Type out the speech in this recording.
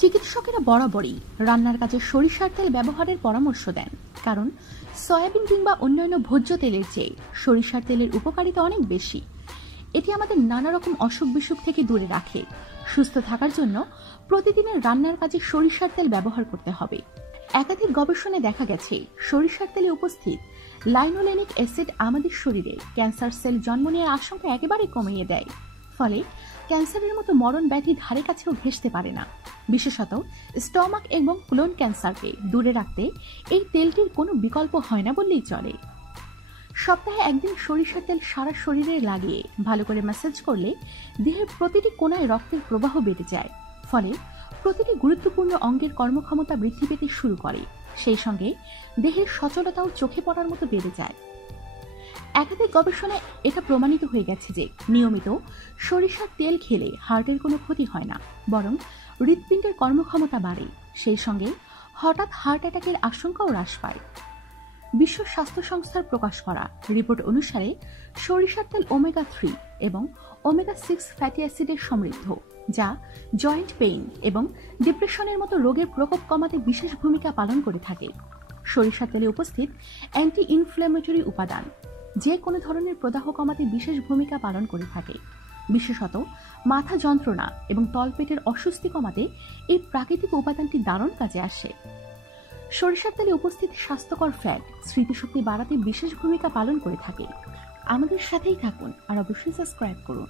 চিকিৎসকেরা বরাবরই রান্নার কাজে সরিষার তেল ব্যবহারের পরামর্শ দেন, কারণ সয়াবিন কিংবা অন্যান্য ভোজ্য তেলের চেয়ে সরিষার তেলের উপকারিতা অনেক বেশি। এটি আমাদের নানা রকম অসুখ বিসুখ থেকে দূরে রাখে। সুস্থ থাকার জন্য প্রতিদিনের রান্নার কাজে সরিষার তেল ব্যবহার করতে হবে। একাধিক গবেষণায় দেখা গেছে সরিষার তেলে উপস্থিত লাইনোলেনিক অ্যাসিড আমাদের শরীরে ক্যান্সার সেল জন্ম নেওয়ার আশঙ্কা একেবারে কমিয়ে দেয়, ফলে ক্যান্সারের মতো মরণ ব্যাধি ধারে কাছেও ঘেঁষতে পারে না। বিশেষত স্টমাক এবং কোলন ক্যান্সারকে দূরে রাখতে এই তেলটির কোনো বিকল্প হয় না বললেই চলে। সপ্তাহে একদিন সরিষার তেল সারা শরীরে লাগিয়ে ভালো করে ম্যাসাজ করলে দেহের প্রতিটি কোণায় রক্তের প্রবাহ বেড়ে যায়, ফলে প্রতিটি গুরুত্বপূর্ণ অঙ্গের কর্মক্ষমতা বৃদ্ধি পেতে শুরু করে। সেই সঙ্গে দেহের সচলতাও চোখে পড়ার মতো বেড়ে যায়। একাধিক গবেষণায় এটা প্রমাণিত হয়ে গেছে যে নিয়মিত সরিষার তেল খেলে হার্টের কোনো ক্ষতি হয় না, বরং হৃৎপিণ্ডের কর্মক্ষমতা বাড়ে। সেই সঙ্গে হঠাৎ হার্ট অ্যাটাকের আশঙ্কাও হ্রাস পায়। বিশ্ব স্বাস্থ্য সংস্থার প্রকাশ করা রিপোর্ট অনুসারে সরিষার তেল ওমেগা 3 এবং ওমেগা 6 ফ্যাটি অ্যাসিডের সমৃদ্ধ, যা জয়েন্ট পেইন এবং ডিপ্রেশনের মতো রোগের প্রকোপ কমাতে বিশেষ ভূমিকা পালন করে থাকে। সরিষার তেলে উপস্থিত অ্যান্টি ইনফ্ল্যামেটরি উপাদান যে কোনো ধরনের প্রদাহ কমাতে বিশেষ ভূমিকা পালন করে থাকে। বিশেষত মাথা যন্ত্রণা এবং তলপেটের অস্বস্তি কমাতে এই প্রাকৃতিক উপাদানটি দারুণ কাজে আসে। সরিষার তেলে উপস্থিত স্বাস্থ্যকর ফ্যাট স্মৃতিশক্তি বাড়াতে বিশেষ ভূমিকা পালন করে থাকে। আমাদের সাথেই থাকুন আর অবশ্যই সাবস্ক্রাইব করুন।